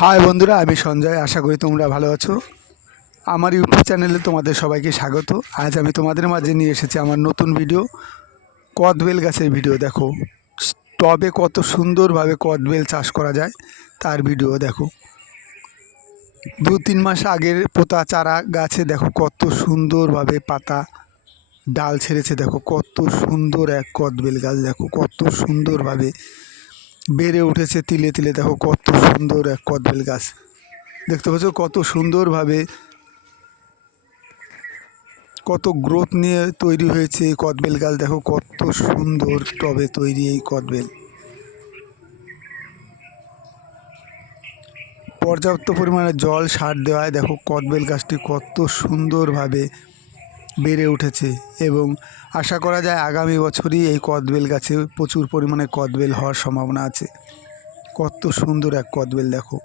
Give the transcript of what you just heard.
High বন্ধুরা, আমি সঞ্জয়। আশা করি তোমরা ভালো আছো। আমার ইউটিউব চ্যানেলে তোমাদের সবাইকে স্বাগত। আজ আমি তোমাদের মাঝে নিয়ে এসেছি আমার নতুন ভিডিও, কদবেল গাছের ভিডিও। দেখো টবে কত সুন্দরভাবে কদবেল চাষ করা যায় তার ভিডিও দেখো। 2-3 মাস আগের পোতা চারা গাছে দেখো কত সুন্দরভাবে পাতা ডাল ছেড়েছে। দেখো কত সুন্দর এক কদবেল গাছ, দেখো কত সুন্দরভাবে বেড়ে উঠেছে তিলে তিলে। দেখো কত সুন্দর এক কদবেল গাছ, দেখতে পাচ্ছ কত সুন্দরভাবে কত গ্রোথ নিয়ে তৈরি হয়েছে এই কদবেল গাছ। দেখো কত সুন্দর টবে তৈরি এই কদবেল। পর্যাপ্ত পরিমাণে জল সার দেওয়ায় দেখো কদবেল গাছটি কত সুন্দরভাবে বেড়ে উঠেছে এবং আশা করা যায় আগামী বছরই এই কদবেল গাছে প্রচুর পরিমাণে কদবেল হওয়ার সম্ভাবনা আছে। কত সুন্দর এক কদবেল দেখো।